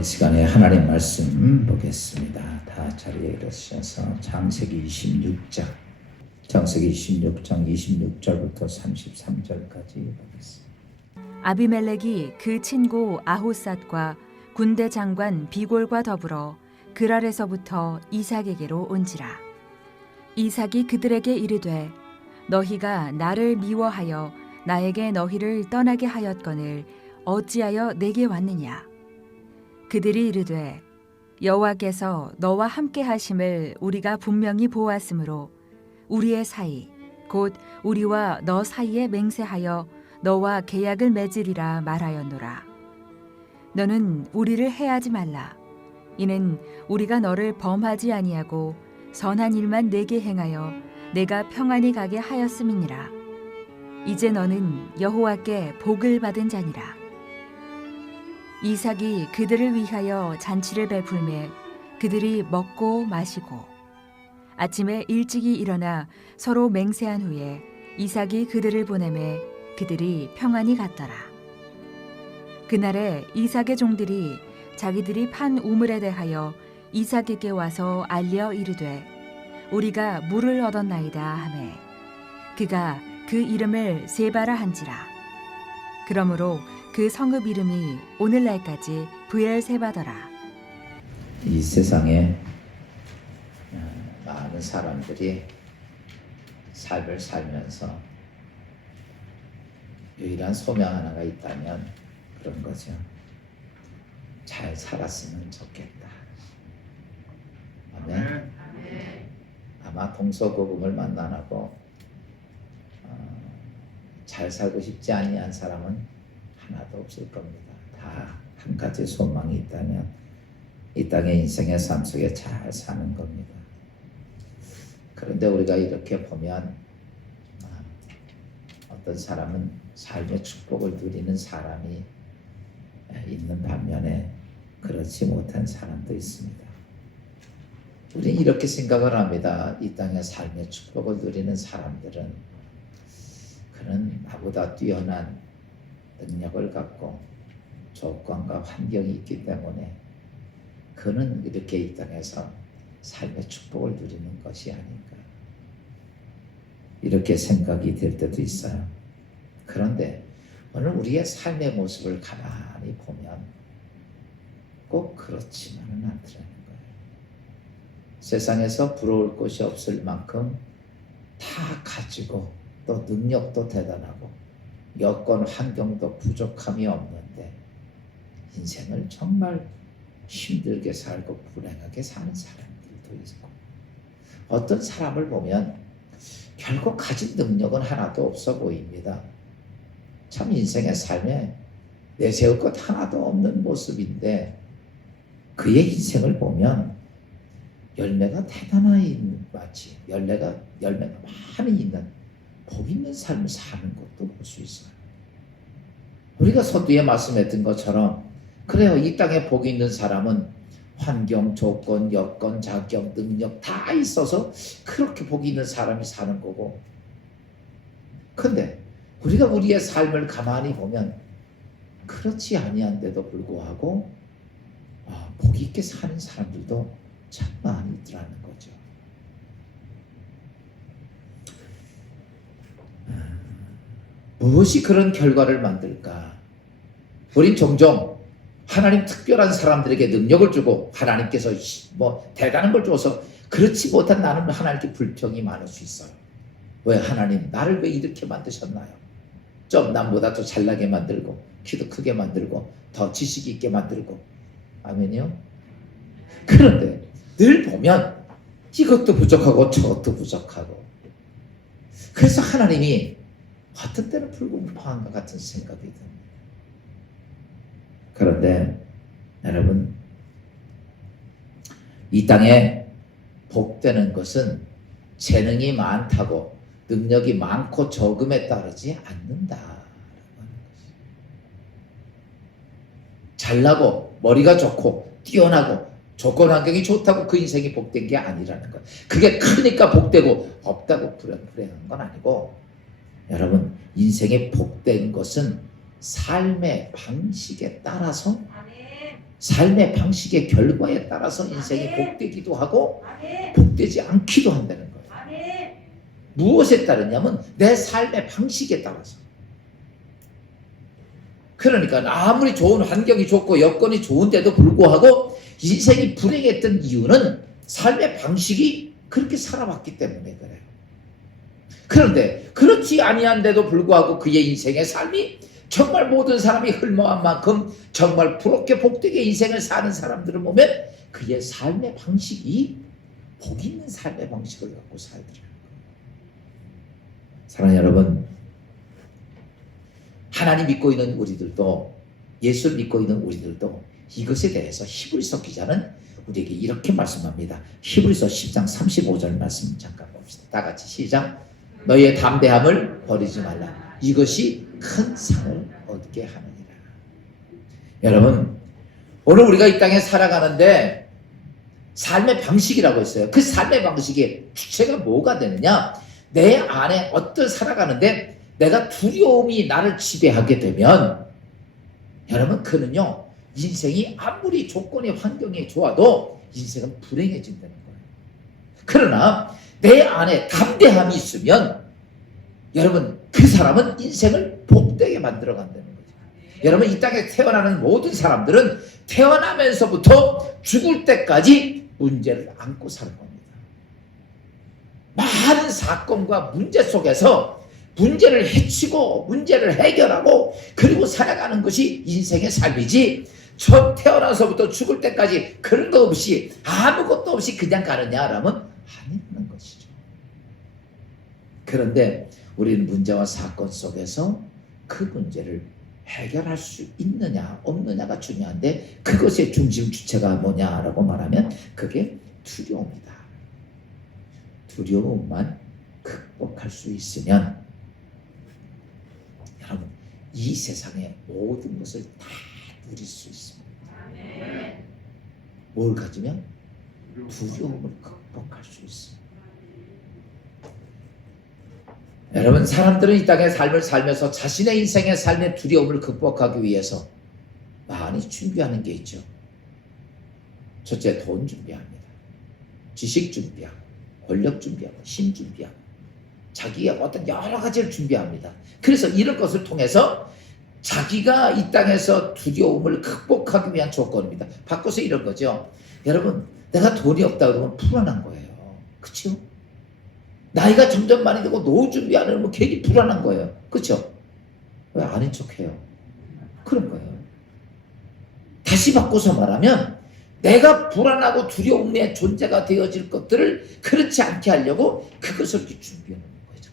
이 시간에 하나님 말씀 보겠습니다. 다 자리에 일어서셔서 창세기 26장 26절부터 33절까지 보겠습니다. 아비멜렉이 그 친구 아호삿과 군대 장관 비골과 더불어 그랄에서부터 이삭에게로 온지라. 이삭이 그들에게 이르되 너희가 나를 미워하여 나에게 너희를 떠나게 하였거늘 어찌하여 내게 왔느냐. 그들이 이르되 여호와께서 너와 함께 하심을 우리가 분명히 보았으므로 우리의 사이 곧 우리와 너 사이에 맹세하여 너와 계약을 맺으리라 말하였노라. 너는 우리를 해하지 말라. 이는 우리가 너를 범하지 아니하고 선한 일만 내게 행하여 내가 평안히 가게 하였음이니라. 이제 너는 여호와께 복을 받은 자니라. 이삭이 그들을 위하여 잔치를 베풀매 그들이 먹고 마시고 아침에 일찍이 일어나 서로 맹세한 후에 이삭이 그들을 보내매 그들이 평안히 갔더라. 그날에 이삭의 종들이 자기들이 판 우물에 대하여 이삭에게 와서 알려 이르되 우리가 물을 얻었나이다 하매 그가 그 이름을 세바라 한지라. 그러므로 그 성읍 이름이 오늘날까지 브엘세바더라. 이 세상에 많은 사람들이 삶을 살면서 유일한 소명 하나가 있다면 그런 거죠. 잘 살았으면 좋겠다. 아멘. 아마 동서고금을 만나고 잘 살고 싶지 아니한 사람은 하나도 없을 겁니다. 다 한 가지 소망이 있다면 이 땅의 인생의 삶 속에 잘 사는 겁니다. 그런데 우리가 이렇게 보면 어떤 사람은 삶의 축복을 누리는 사람이 있는 반면에 그렇지 못한 사람도 있습니다. 우리는 이렇게 생각을 합니다. 이 땅의 삶의 축복을 누리는 사람들은 그는 나보다 뛰어난 능력을 갖고 조건과 환경이 있기 때문에 그는 이렇게 이 땅에서 삶의 축복을 누리는 것이 아닌가 이렇게 생각이 될 때도 있어요. 그런데 오늘 우리의 삶의 모습을 가만히 보면 꼭 그렇지만은 않더라는 거예요. 세상에서 부러울 것이 없을 만큼 다 가지고 또 능력도 대단하고 여건 환경도 부족함이 없는데 인생을 정말 힘들게 살고 불행하게 사는 사람들도 있고 어떤 사람을 보면 결국 가진 능력은 하나도 없어 보입니다. 참 인생의 삶에 내세울 것 하나도 없는 모습인데 그의 인생을 보면 열매가 대단히 마치 열매가 많이 있는 복 있는 삶을 사는 것도 볼 수 있어요. 우리가 서두에 말씀했던 것처럼 그래요. 이 땅에 복 있는 사람은 환경, 조건, 여건, 자격, 능력 다 있어서 그렇게 복 있는 사람이 사는 거고 근데 우리가 우리의 삶을 가만히 보면 그렇지 아니한데도 불구하고 복 있게 사는 사람들도 참 많이 있더라는 거죠. 무엇이 그런 결과를 만들까? 우린 종종 하나님 특별한 사람들에게 능력을 주고 하나님께서 대단한 걸 줘서 그렇지 못한 나는 하나님께 불평이 많을 수 있어요. 왜 하나님 나를 왜 이렇게 만드셨나요? 좀 남보다 더 잘나게 만들고 키도 크게 만들고 더 지식 있게 만들고 아멘이요? 그런데 늘 보면 이것도 부족하고 저것도 부족하고 그래서 하나님이 어떤 때는 불공평한 것 같은 생각이 듭니다. 그런데 여러분 이 땅에 복되는 것은 재능이 많다고 능력이 많고 적음에 따르지 않는다. 잘나고 머리가 좋고 뛰어나고 조건 환경이 좋다고 그 인생이 복된 게 아니라는 거예요. 그게 크니까 복되고 없다고 불행한 건 아니고 여러분 인생의 복된 것은 삶의 방식에 따라서 삶의 방식의 결과에 따라서 인생이 복되기도 하고 복되지 않기도 한다는 거예요. 무엇에 따르냐면 내 삶의 방식에 따라서. 그러니까 아무리 좋은 환경이 좋고 여건이 좋은데도 불구하고 인생이 불행했던 이유는 삶의 방식이 그렇게 살아왔기 때문에 그래요. 그런데 그렇지 아니한데도 불구하고 그의 인생의 삶이 정말 모든 사람이 흘모한 만큼 정말 부럽게 복되게 인생을 사는 사람들을 보면 그의 삶의 방식이 복 있는 삶의 방식을 갖고 살더라고요. 사랑하는 여러분, 하나님 믿고 있는 우리들도, 예수를 믿고 있는 우리들도 이것에 대해서 히브리서 기자는 우리에게 이렇게 말씀합니다. 히브리서 10장 35절 말씀 잠깐 봅시다. 다 같이 시작. 너희의 담대함을 버리지 말라. 이것이 큰 상을 얻게 하느니라. 여러분, 오늘 우리가 이 땅에 살아가는데 삶의 방식이라고 했어요. 그 삶의 방식의 주체가 뭐가 되느냐? 내 안에 어떤 살아가는데 내가 두려움이 나를 지배하게 되면 여러분, 그는요 인생이 아무리 조건이 환경이 좋아도 인생은 불행해진다는 거예요. 그러나 내 안에 담대함이 있으면 여러분, 그 사람은 인생을 복되게 만들어 간다는 거죠. 여러분, 이 땅에 태어나는 모든 사람들은 태어나면서부터 죽을 때까지 문제를 안고 사는 겁니다. 많은 사건과 문제 속에서 문제를 해치고 문제를 해결하고 그리고 살아가는 것이 인생의 삶이지, 처음 태어나서부터 죽을 때까지 그런 거 없이 아무것도 없이 그냥 가느냐라면 아니라는 것이죠. 그런데 우리는 문제와 사건 속에서 그 문제를 해결할 수 있느냐 없느냐가 중요한데, 그것의 중심 주체가 뭐냐라고 말하면 그게 두려움이다. 두려움만 극복할 수 있으면 여러분, 이 세상의 모든 것을 다 누릴 수 있습니다. 뭘 가지면? 두려움을 극복할 수 있습니다. 여러분, 사람들은 이 땅의 삶을 살면서 자신의 인생의 삶의 두려움을 극복하기 위해서 많이 준비하는 게 있죠. 첫째, 돈 준비합니다. 지식 준비하고, 권력 준비하고, 힘 준비하고, 자기의 어떤 여러 가지를 준비합니다. 그래서 이런 것을 통해서 자기가 이 땅에서 두려움을 극복하기 위한 조건입니다. 바꿔서 이런 거죠. 여러분, 내가 돈이 없다 그러면 불안한 거예요. 그렇죠? 나이가 점점 많이 되고 노후 준비 안 하면 괜히 불안한 거예요. 그렇죠? 왜 아닌 척해요? 그런 거예요. 다시 바꿔서 말하면 내가 불안하고 두려움의 존재가 되어질 것들을 그렇지 않게 하려고 그것을 이렇게 준비하는 거죠.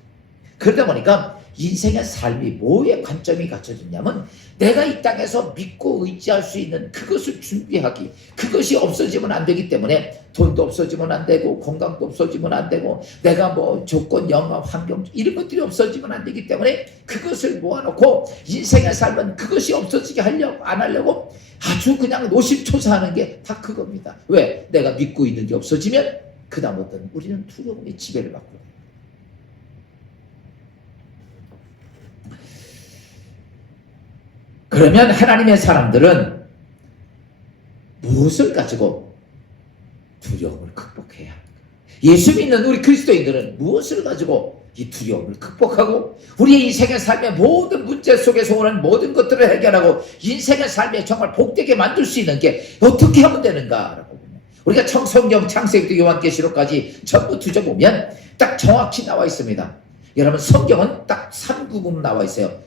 그러다 보니까 인생의 삶이 뭐에 관점이 갖춰졌냐면 내가 이 땅에서 믿고 의지할 수 있는 그것을 준비하기, 그것이 없어지면 안 되기 때문에 돈도 없어지면 안 되고 건강도 없어지면 안 되고 내가 뭐 조건, 영화, 환경 이런 것들이 없어지면 안 되기 때문에 그것을 모아놓고 인생의 삶은 그것이 없어지게 하려고 안 하려고 아주 그냥 노심초사하는 게 다 그겁니다. 왜? 내가 믿고 있는 게 없어지면 그 다음부터는 우리는 두려움의 지배를 받고 있습니다. 그러면 하나님의 사람들은 무엇을 가지고 두려움을 극복해야 합니까? 예수 믿는 우리 그리스도인들은 무엇을 가지고 이 두려움을 극복하고 우리의 인생의 삶의 모든 문제 속에서 오는 모든 것들을 해결하고 인생의 삶에 정말 복되게 만들 수 있는 게 어떻게 하면 되는가라고 보면 우리가 성경 창세기부터 요한계시록까지 전부 뒤져보면 딱 정확히 나와 있습니다. 여러분, 성경은 딱 3구분 나와 있어요.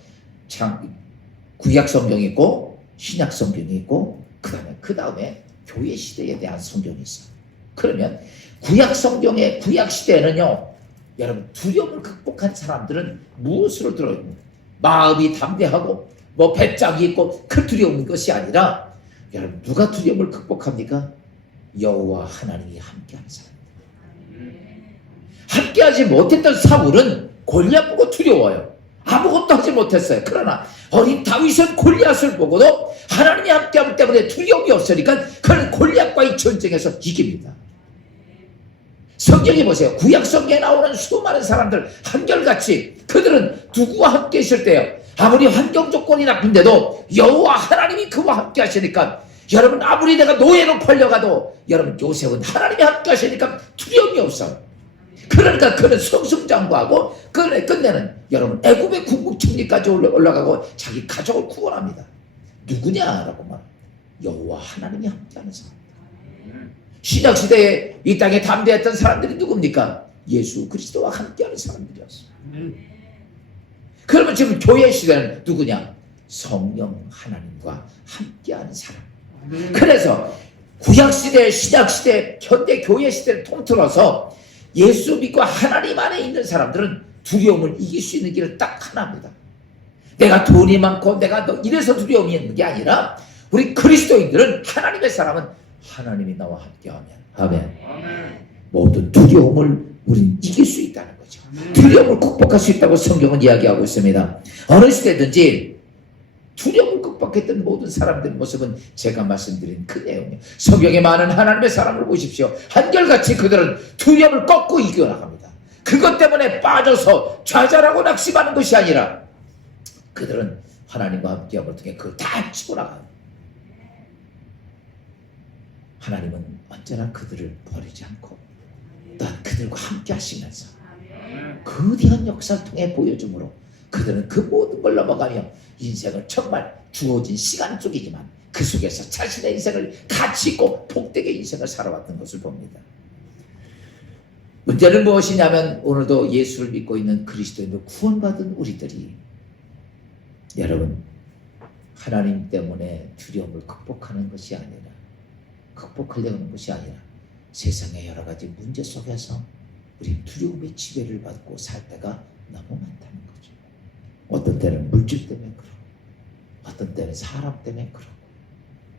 구약 성경이 있고 신약 성경이 있고 그 다음에 교회 시대에 대한 성경이 있어요. 그러면 구약 성경의 구약 시대에는요, 여러분, 두려움을 극복한 사람들은 무엇으로 들어있습니까? 마음이 담대하고 뭐 배짱이 있고 그 두려운 것이 아니라 여러분, 누가 두려움을 극복합니까? 여호와 하나님이 함께하는 사람입니다. 함께하지 못했던 사울은 골리앗 보고 두려워요. 아무것도 하지 못했어요. 그러나 어린 다윗은 골리앗을 보고도 하나님이 함께하기 때문에 두려움이 없으니까 그는 골리앗과의 전쟁에서 이깁니다. 성경에 보세요. 구약 성경에 나오는 수많은 사람들 한결같이 그들은 누구와 함께 있을 때요, 아무리 환경 조건이 나쁜데도 여호와 하나님이 그와 함께 하시니까 여러분 아무리 내가 노예로 팔려가도 여러분 요셉은 하나님이 함께 하시니까 두려움이 없어요. 그러니까 그는 승승장구하고 끝내는 여러분 애굽의 국무총리까지 올라가고 자기 가족을 구원합니다. 누구냐라고 말합니다. 여호와 하나님이 함께하는 사람. 신약시대에 이 땅에 담대했던 사람들이 누굽니까? 예수 그리스도와 함께하는 사람들이었어요. 그러면 지금 교회 시대는 누구냐? 성령 하나님과 함께하는 사람. 그래서 구약시대, 신약시대, 현대 교회 시대를 통틀어서 예수 믿고 하나님 안에 있는 사람들은 두려움을 이길 수 있는 길은 딱 하나입니다. 내가 돈이 많고 내가 이래서 두려움이 있는 게 아니라 우리 그리스도인들은 하나님의 사람은 하나님이 나와 함께하면 아멘. 모든 두려움을 우리는 이길 수 있다는 거죠. 두려움을 극복할 수 있다고 성경은 이야기하고 있습니다. 어느 시대든지 두려움을 극복했던 모든 사람들의 모습은 제가 말씀드린 그 내용이에요. 성경에 많은 하나님의 사람을 보십시오. 한결같이 그들은 두려움을 꺾고 이겨나갑니다. 그것 때문에 빠져서 좌절하고 낙심하는 것이 아니라 그들은 하나님과 함께함을 통해 그걸 다 치고 나가요. 하나님은 언제나 그들을 버리지 않고 또한 그들과 함께 하시면서 거대한 역사를 통해 보여주므로 그들은 그 모든 걸 넘어가며 인생을 정말 주어진 시간 속이지만 그 속에서 자신의 인생을 가치 있고 복되게 인생을 살아왔던 것을 봅니다. 문제는 무엇이냐면 오늘도 예수를 믿고 있는 그리스도인으로 구원받은 우리들이 여러분 하나님 때문에 두려움을 극복하는 것이 아니라 극복하려고 하는 것이 아니라 세상의 여러 가지 문제 속에서 우리 두려움의 지배를 받고 살 때가 너무 많다는 거죠. 어떤 때는 물질 때문에 그러고 어떤 때는 사람 때문에 그러고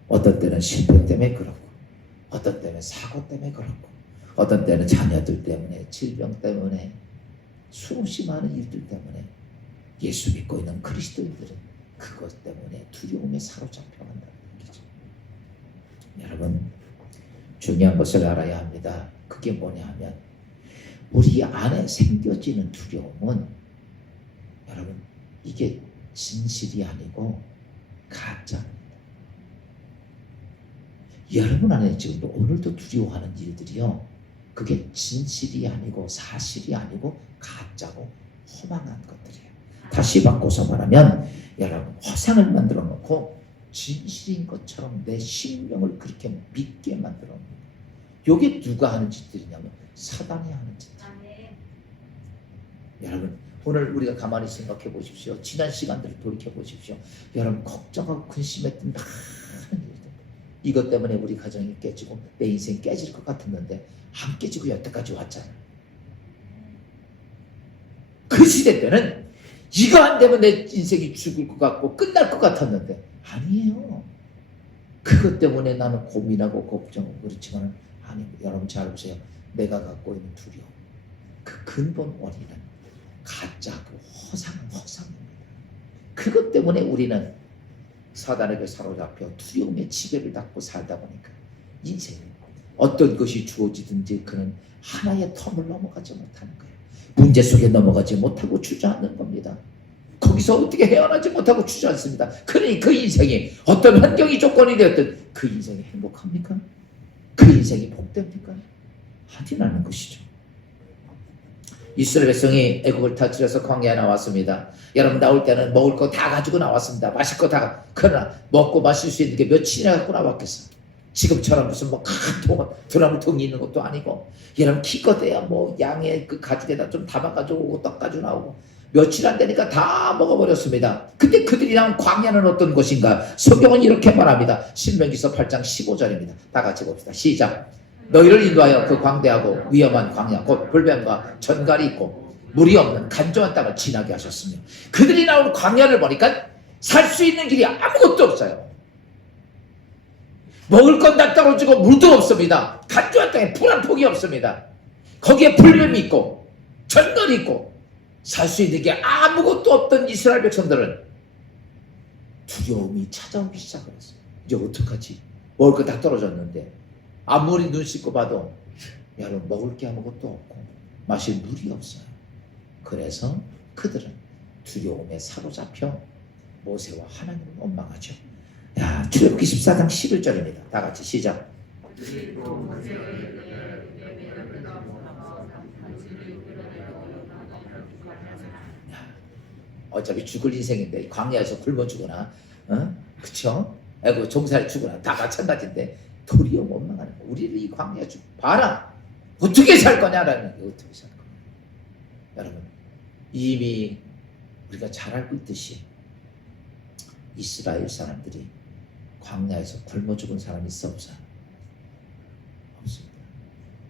어떤 때는 실패 때문에 그러고 어떤 때는 사고 때문에 그러고 어떤 때는 자녀들 때문에 질병 때문에 수없이 많은 일들 때문에 예수 믿고 있는 그리스도인들은 그것 때문에 두려움에 사로잡혀간다는 얘기죠. 여러분 중요한 것을 알아야 합니다. 그게 뭐냐 하면 우리 안에 생겨지는 두려움은 여러분 이게 진실이 아니고 가짜입니다. 여러분 안에 지금도 오늘도 두려워하는 일들이요 그게 진실이 아니고 사실이 아니고 가짜고 허망한 것들이에요. 다시 바꿔서 말하면 여러분 허상을 만들어 놓고 진실인 것처럼 내 심령을 그렇게 믿게 만들어 놓습니다. 이게 누가 하는 짓들이냐면 사단이 하는 짓들. 여러분 오늘 우리가 가만히 생각해 보십시오. 지난 시간들을 돌이켜 보십시오. 여러분 걱정하고 근심했던 많은 일들 이것 때문에 우리 가정이 깨지고 내 인생이 깨질 것 같았는데 안 깨지고 여태까지 왔잖아요. 그 시대 때는 이거 안 되면 내 인생이 죽을 것 같고 끝날 것 같았는데 아니에요. 그것 때문에 나는 고민하고 걱정하고 그렇지만 아니 여러분 잘 보세요. 내가 갖고 있는 두려움 그 근본 원인은 가짜고 허상입니다. 그것 때문에 우리는 사단에게 사로잡혀 두려움의 지배를 받고 살다 보니까 인생에 어떤 것이 주어지든지 그는 하나의 텀을 넘어가지 못하는 거예요. 문제 속에 넘어가지 못하고 주저앉는 겁니다. 거기서 어떻게 헤어나지 못하고 주저앉습니다. 그러니 그 인생이 어떤 환경이 조건이 되었든 그 인생이 행복합니까? 그 인생이 복됩니까? 아니라는 것이죠. 이스라엘 백성이 애국을 탈출해서 광야에 나왔습니다. 여러분 나올 때는 먹을 거 다 가지고 나왔습니다. 마실 거 다. 그러나 먹고 마실 수 있는 게 며칠이나 갖고 나왔겠어. 지금처럼 무슨 뭐 큰 드라물통이 있는 것도 아니고 여러분 기껏해야 뭐 양의 그 가죽에다 좀 담아가지고 오고 떡 가지고 나오고 며칠 안 되니까 다 먹어버렸습니다. 근데 그들이 나온 광야는 어떤 것인가? 성경은 이렇게 말합니다. 신명기서 8장 15절입니다. 다 같이 봅시다. 시작. 너희를 인도하여 그 광대하고 위험한 광야 곧 불뱀과 전갈이 있고 물이 없는 간조한 땅을 지나게 하셨으며 그들이 나온 광야를 보니까 살 수 있는 길이 아무것도 없어요. 먹을 건 다 떨어지고 물도 없습니다. 간조한 땅에 풀 한 폭이 없습니다. 거기에 불뱀이 있고 전갈이 있고 살 수 있는 게 아무것도 없던 이스라엘 백성들은 두려움이 찾아오기 시작을 했어요. 이제 어떡하지? 먹을 거 다 떨어졌는데 아무리 눈 씻고 봐도 여러분 먹을 게 아무것도 없고 마실 물이 없어요. 그래서 그들은 두려움에 사로잡혀 모세와 하나님을 원망하죠. 야, 출애굽기 14장 11절입니다. 다 같이 시작. 어차피 죽을 인생인데 광야에서 굶어 죽거나, 그쵸? 아이고 종살이 죽거나 다 마찬가지인데 도리어 원망하는 거. 우리를 이 광야 봐라. 어떻게 살 거냐라는 게 어떻게 살 거냐. 여러분 이미 우리가 잘 알고 있듯이 이스라엘 사람들이 광야에서 굶어 죽은 사람이 있어 없어요? 없습니다.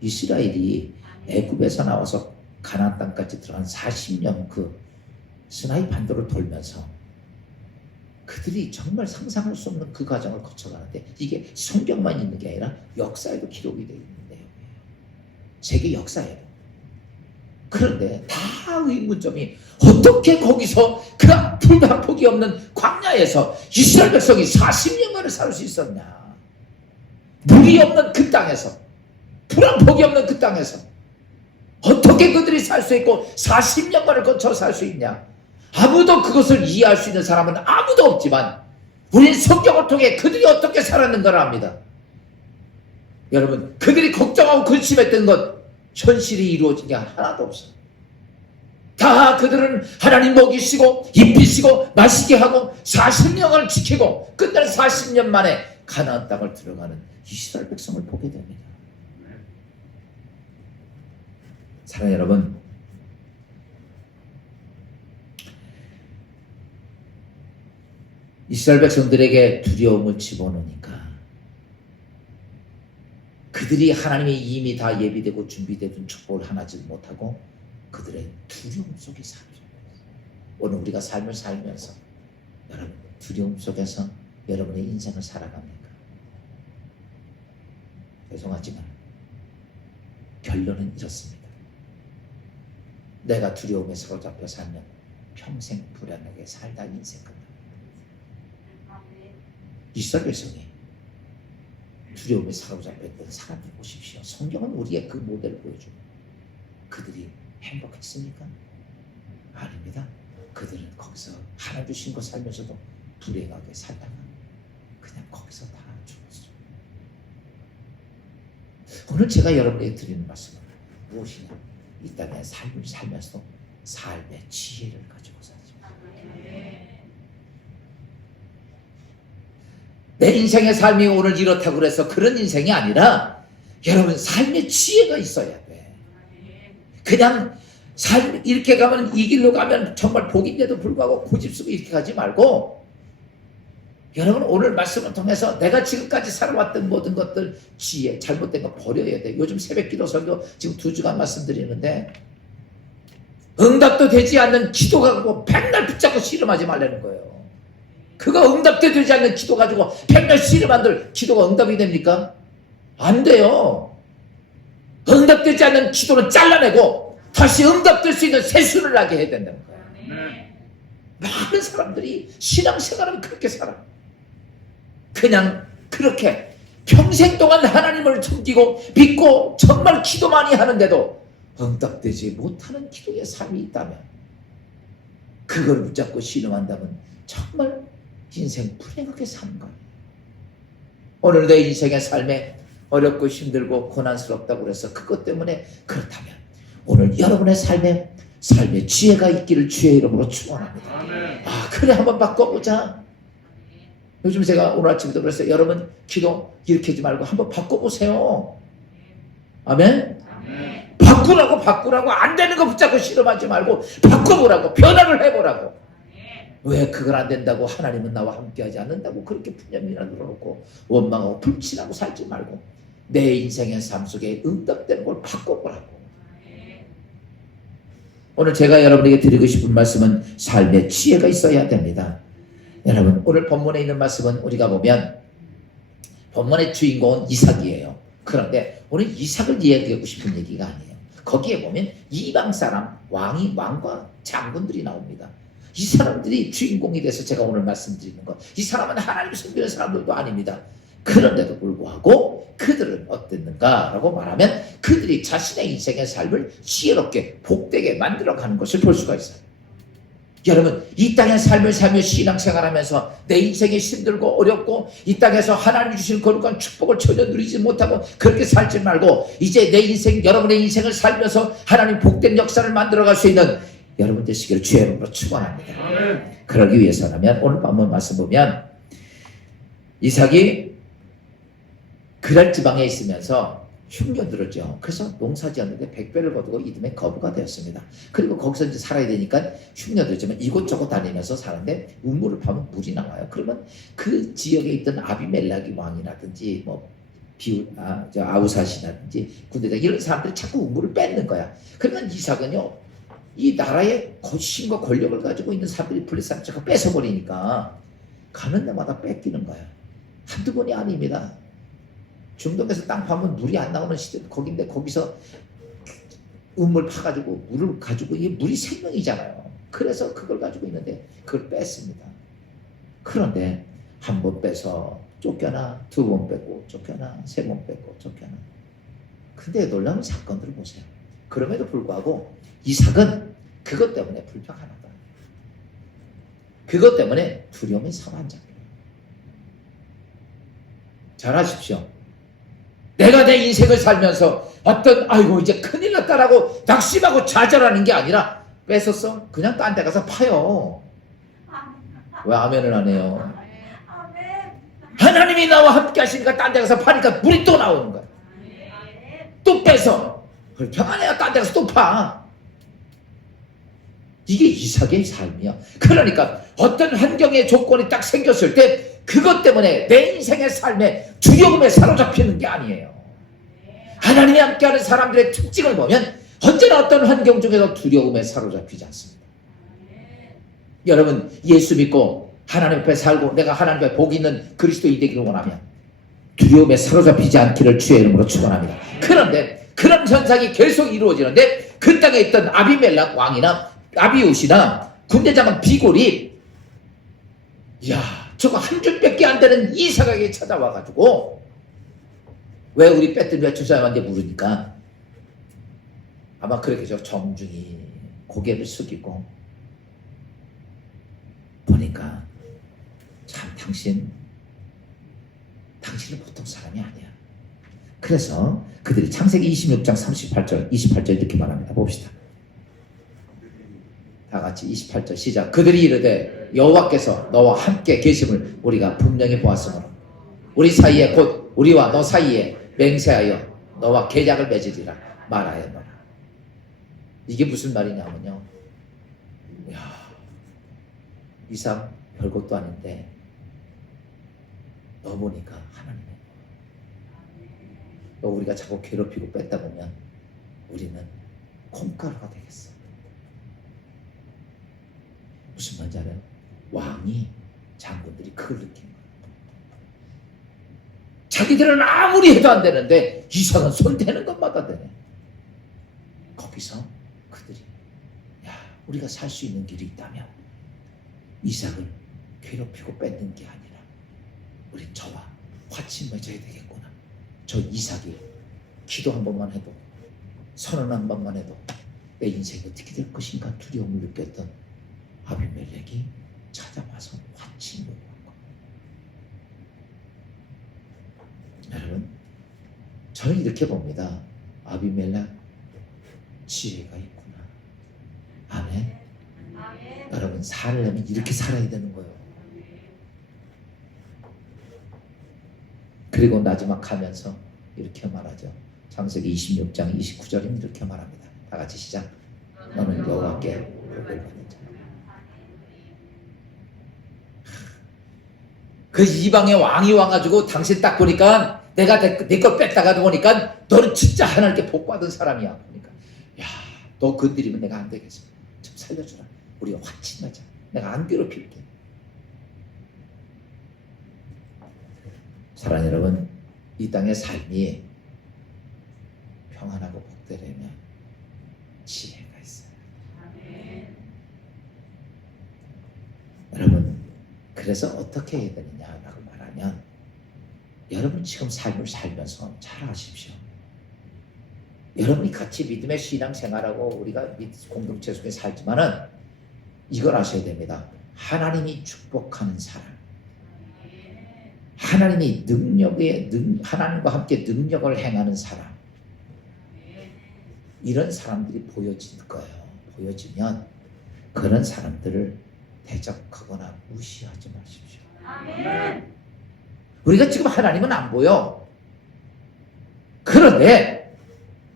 이스라엘이 애굽에서 나와서 가나안 땅까지 들어간 40년 그 스나이 반도를 돌면서 그들이 정말 상상할 수 없는 그 과정을 거쳐가는데 이게 성경만 있는 게 아니라 역사에도 기록이 되어 있는 내용이에요. 세계 역사에도. 그런데 다 의문점이 어떻게 거기서 그 풀도 한 폭이 없는 광야에서 이스라엘 백성이 40년간을 살 수 있었냐. 물이 없는 그 땅에서, 풀 한 폭이 없는 그 땅에서 어떻게 그들이 살 수 있고 40년간을 거쳐 살 수 있냐. 아무도 그것을 이해할 수 있는 사람은 아무도 없지만 우리는 성경을 통해 그들이 어떻게 살았는가를 압니다. 여러분 그들이 걱정하고 근심했던 것 현실이 이루어진 게 하나도 없어요. 다 그들은 하나님 먹이시고 입히시고 마시게 하고 40년을 지키고 끝날 40년 만에 가나안 땅을 들어가는 이스라엘 백성을 보게 됩니다. 사랑하는 여러분, 이스라엘 백성들에게 두려움을 집어넣으니까 그들이 하나님이 이미 다 예비되고 준비되던 축복을 하나지 못하고 그들의 두려움 속에 살죠. 오늘 우리가 삶을 살면서 여러분 두려움 속에서 여러분의 인생을 살아갑니까? 죄송하지만 결론은 이렇습니다. 내가 두려움에 사로잡혀 살면 평생 불안하게 살다 인생 끝납니다. 이스라엘 백성이 두려움에 사로잡혔던 사람들 보십시오. 성경은 우리의 그 모델을 보여줍니다. 그들이 행복했습니까? 아닙니다. 그들은 거기서 하나 주신 거 살면서도 불행하게 살다가 그냥 거기서 다 죽었어요. 오늘 제가 여러분에게 드리는 말씀은 무엇이냐? 이 땅의 삶을 살면서도 삶의 지혜를 가지고 살죠. 내 인생의 삶이 오늘 이렇다고 그래서 그런 인생이 아니라 여러분 삶의 지혜가 있어야 돼. 그냥 삶 이렇게 가면 이 길로 가면 정말 복인데도 불구하고 고집쓰고 이렇게 가지 말고 여러분 오늘 말씀을 통해서 내가 지금까지 살아왔던 모든 것들 지혜 잘못된 거 버려야 돼. 요즘 새벽기도 설교 지금 2주간 말씀드리는데 응답도 되지 않는 기도 가지고 백날 붙잡고 씨름하지 말라는 거예요. 그거 응답도 되지 않는 기도 가지고 백날 씨름한들 기도가 응답이 됩니까? 안 돼요. 응답되지 않는 기도는 잘라내고 다시 응답될 수 있는 세수를 하게 해야 된다는 거예요. 많은 사람들이 신앙생활은 그렇게 살아. 그냥 그렇게 평생 동안 하나님을 섬기고 믿고 정말 기도 많이 하는데도 응답되지 못하는 기도의 삶이 있다면 그걸 붙잡고 신음한다면 정말 인생 불행하게 사는 거예요. 오늘 내 인생의 삶에 어렵고 힘들고 고난스럽다고 해서 그것 때문에 그렇다면 오늘 여러분의 삶의 지혜가 있기를 주의 이름으로 축원합니다. 아 그래 한번 바꿔보자. 요즘 제가 오늘 아침에도 그랬어요. 여러분 기도 이렇게 하지 말고 한번 바꿔보세요. 아멘? 바꾸라고 안 되는 거 붙잡고 실험하지 말고 바꿔보라고 변화를 해보라고. 왜 그걸 안 된다고 하나님은 나와 함께하지 않는다고 그렇게 푸념이나 늘어놓고 원망하고 불신하고 살지 말고 내 인생의 삶 속에 응답되는 걸 바꿔보라고. 오늘 제가 여러분에게 드리고 싶은 말씀은 삶의 지혜가 있어야 됩니다. 여러분 오늘 본문에 있는 말씀은 우리가 보면 본문의 주인공은 이삭이에요. 그런데 오늘 이삭을 이야기하고 싶은 얘기가 아니에요. 거기에 보면 이방 사람 왕과 장군들이 나옵니다. 이 사람들이 주인공이 돼서 제가 오늘 말씀드리는 것, 이 사람은 하나님 섬기는 사람들도 아닙니다. 그런데도 불구하고 그들은 어땠는가라고 말하면 그들이 자신의 인생의 삶을 지혜롭게 복되게 만들어가는 것을 볼 수가 있어요. 여러분, 이 땅의 삶을 살며 신앙생활하면서 내 인생이 힘들고 어렵고 이 땅에서 하나님 주신 거룩한 축복을 전혀 누리지 못하고 그렇게 살지 말고 이제 내 인생, 여러분의 인생을 살면서 하나님 복된 역사를 만들어갈 수 있는 여러분 되시기를 주의 이름으로 축원합니다. 그러기 위해서라면 오늘 밤 말씀 보면 이삭이 그랄 지방에 있으면서 흉년 들었죠. 그래서 농사 지었는데 백배를 거두고 이듬해 거부가 되었습니다. 그리고 거기서 이제 살아야 되니까 흉년 들었지만 이곳저곳 다니면서 사는데 우물을 파면 물이 나와요. 그러면 그 지역에 있던 아비멜렉이 왕이라든지 뭐 아우사시라든지 군대장 이런 사람들이 자꾸 우물을 뺏는 거야. 그러면 이삭은요, 이 나라의 힘과 권력을 가지고 있는 사람들이 블레셋 자꾸 뺏어버리니까 가는 데마다 뺏기는 거야. 한두 번이 아닙니다. 중동에서 땅 파면 물이 안 나오는 시대 거긴데 거기서 우물 파가지고 물을 가지고 이 물이 생명이잖아요. 그래서 그걸 가지고 있는데 그걸 뺐습니다. 그런데 한 번 빼서 쫓겨나, 두 번 빼고 쫓겨나, 세 번 빼고 쫓겨나. 근데 놀라운 사건들을 보세요. 그럼에도 불구하고 이삭은 그것 때문에 불평하나다. 그것 때문에 두려움이 사로잡혀요. 잘 아십시오. 내가 내 인생을 살면서 어떤 아이고 이제 큰일 났다라고 낙심하고 좌절하는 게 아니라 뺏었어? 그냥 딴 데 가서 파요. 왜 아멘을 안 해요? 하나님이 나와 함께 하시니까 딴 데 가서 파니까 물이 또 나오는 거야. 또 뺏어. 불평하네요. 딴 데 가서 또 파. 이게 이삭의 삶이야. 그러니까 어떤 환경의 조건이 딱 생겼을 때 그것 때문에 내 인생의 삶에 두려움에 사로잡히는 게 아니에요. 하나님이 함께하는 사람들의 특징을 보면 언제나 어떤 환경 중에서 두려움에 사로잡히지 않습니다. 여러분, 예수 믿고 하나님 앞에 살고 내가 하나님 앞에 복 있는 그리스도인이 되기를 원하면 두려움에 사로잡히지 않기를 주의 이름으로 축원합니다. 그런데 그런 현상이 계속 이루어지는데 그 땅에 있던 아비멜렉 왕이나 아비웃이나 군대장은 비골이 저거 한 줄밖에 안 되는 이삭에게 찾아와가지고 왜 우리 뺐더니 왜 주사님한테 물으니까 아마 그렇겠죠. 정중히 고개를 숙이고 보니까 참 당신은 보통 사람이 아니야. 그래서 그들이 창세기 26장 28절 이렇게 말합니다. 봅시다. 다 같이 28절 시작. 그들이 이르되 여호와께서 너와 함께 계심을 우리가 분명히 보았으므로 우리 사이에 곧 우리와 너 사이에 맹세하여 너와 계약을 맺으리라 말하였노라. 이게 무슨 말이냐면요, 이삭 별것도 아닌데 너 보니까 하나님의 너 우리가 자꾸 괴롭히고 뺐다 보면 우리는 콩가루가 되겠어. 무슨 말인지 알아요? 왕이 장군들이 그걸 느낀 거예요. 자기들은 아무리 해도 안 되는데 이삭은 손 대는 것마다 되네. 거기서 그들이 우리가 살 수 있는 길이 있다면 이삭을 괴롭히고 뺏는 게 아니라 우리 저와 화친 맺어야 되겠구나. 저 이삭이 기도 한 번만 해도 선언 한 번만 해도 내 인생이 어떻게 될 것인가 두려움을 느꼈던 아비멜렉이 찾아와서 화친 거예요. 여러분, 저는 이렇게 봅니다. 아비멜렉 지혜가 있구나. 아멘. 여러분, 살려면 이렇게 살아야 되는 거예요. 그리고 마지막 하면서 이렇게 말하죠. 창세기 26장 29절은 이렇게 말합니다. 다 같이 시작. 너는 여호와께 복을 받는 자. 그 이방의 왕이 와가지고 당신 딱 보니까 내가 내 걸 뺐다가 보니까 너는 진짜 하나님께 복 받은 사람이야. 그러니까 너 건드리면 내가 안 되겠어. 좀 살려주라. 우리가 화친하자. 내가 안 괴롭힐게. 사랑하는 여러분, 이 땅의 삶이 평안하고 복되려면 지혜가 있어요. 여러분, 그래서 어떻게 해야 되느냐라고 말하면 여러분 지금 삶을 살면서 잘 아십시오. 여러분이 같이 믿음의 신앙생활하고 우리가 공동체 속에 살지만은 이걸 아셔야 됩니다. 하나님이 축복하는 사람, 하나님이 하나님과 함께 능력을 행하는 사람, 이런 사람들이 보여질 거예요. 보여지면 그런 사람들을 대적하거나 무시하지 마십시오. 우리가 지금 하나님은 안 보여. 그런데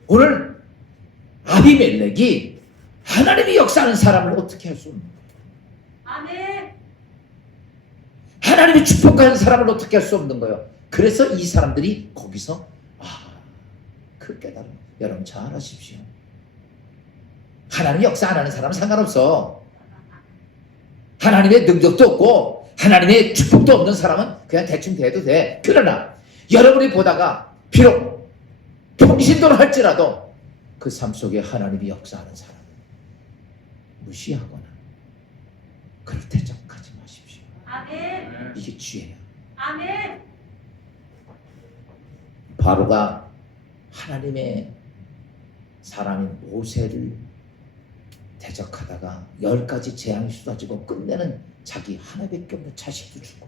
오늘 아비멜렉이 하나님이 역사하는 사람을 어떻게 할 수 없는 거예요? 하나님이 축복하는 사람을 어떻게 할 수 없는 거예요. 그래서 이 사람들이 거기서 그 깨달음, 여러분 잘 아십시오. 하나님 역사 안 하는 사람은 상관없어. 하나님의 능력도 없고 하나님의 축복도 없는 사람은 그냥 대충 돼도 돼. 그러나 여러분이 보다가 비록 평신도를 할지라도 그 삶 속에 하나님이 역사하는 사람은 무시하거나 그를 대적하지 마십시오. 아멘. 이게 지혜야. 아멘. 바로가 하나님의 사람인 모세를 대적하다가 10가지 재앙이 쏟아지고 끝내는 자기 하나밖에 없는 자식도 주고,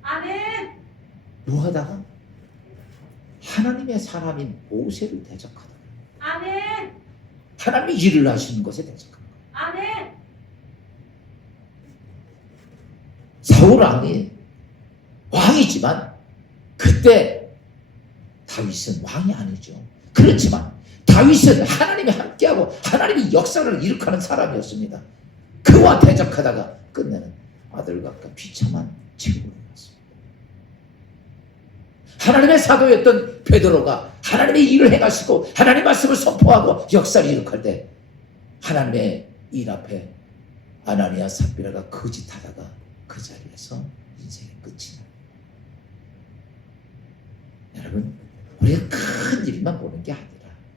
아멘. 뭐하다가 하나님의 사람인 모세를 대적하다가 아멘. 하나님이 일을 하시는 것에 대적한 거예요. 아멘. 사울 왕이지만 그때 다윗은 왕이 아니죠. 그렇지만 다윗은 하나님이 함께하고 하나님이 역사를 이룩하는 사람이었습니다. 그와 대적하다가 끝내는 아들과 비참한 책임을 졌습니다. 하나님의 사도였던 베드로가 하나님의 일을 행하시고 하나님의 말씀을 선포하고 역사를 이룩할 때 하나님의 일 앞에 아나니아 삽비라가 거짓하다가 그 자리에서 인생의 끝이 납니다. 여러분, 우리가 큰 일만 보는 게 아니라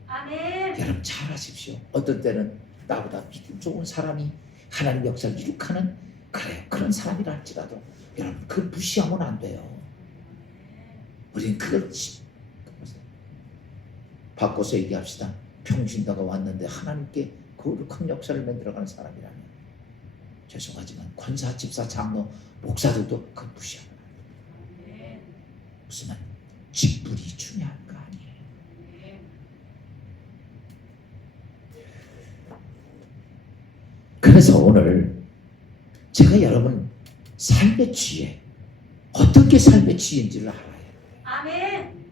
아멘. 여러분 잘 아십시오. 어떤 때는 나보다 믿음 좋은 사람이 하나님 역사를 이룩하는 그런 사람이라 할지라도 여러분 그걸 무시하면 안 돼요. 우리는 그걸 바꿔서 얘기합시다. 평신도가 왔는데 하나님께 거룩한 역사를 만들어가는 사람이라면 죄송하지만 권사, 집사, 장로, 목사들도 그걸 무시하면 안 돼요. 무슨 말? 직분이 중요한 거 아니에요. 그래서 오늘 제가 여러분 삶의 지혜, 어떻게 삶의 지혜인지를 알아요. 아멘.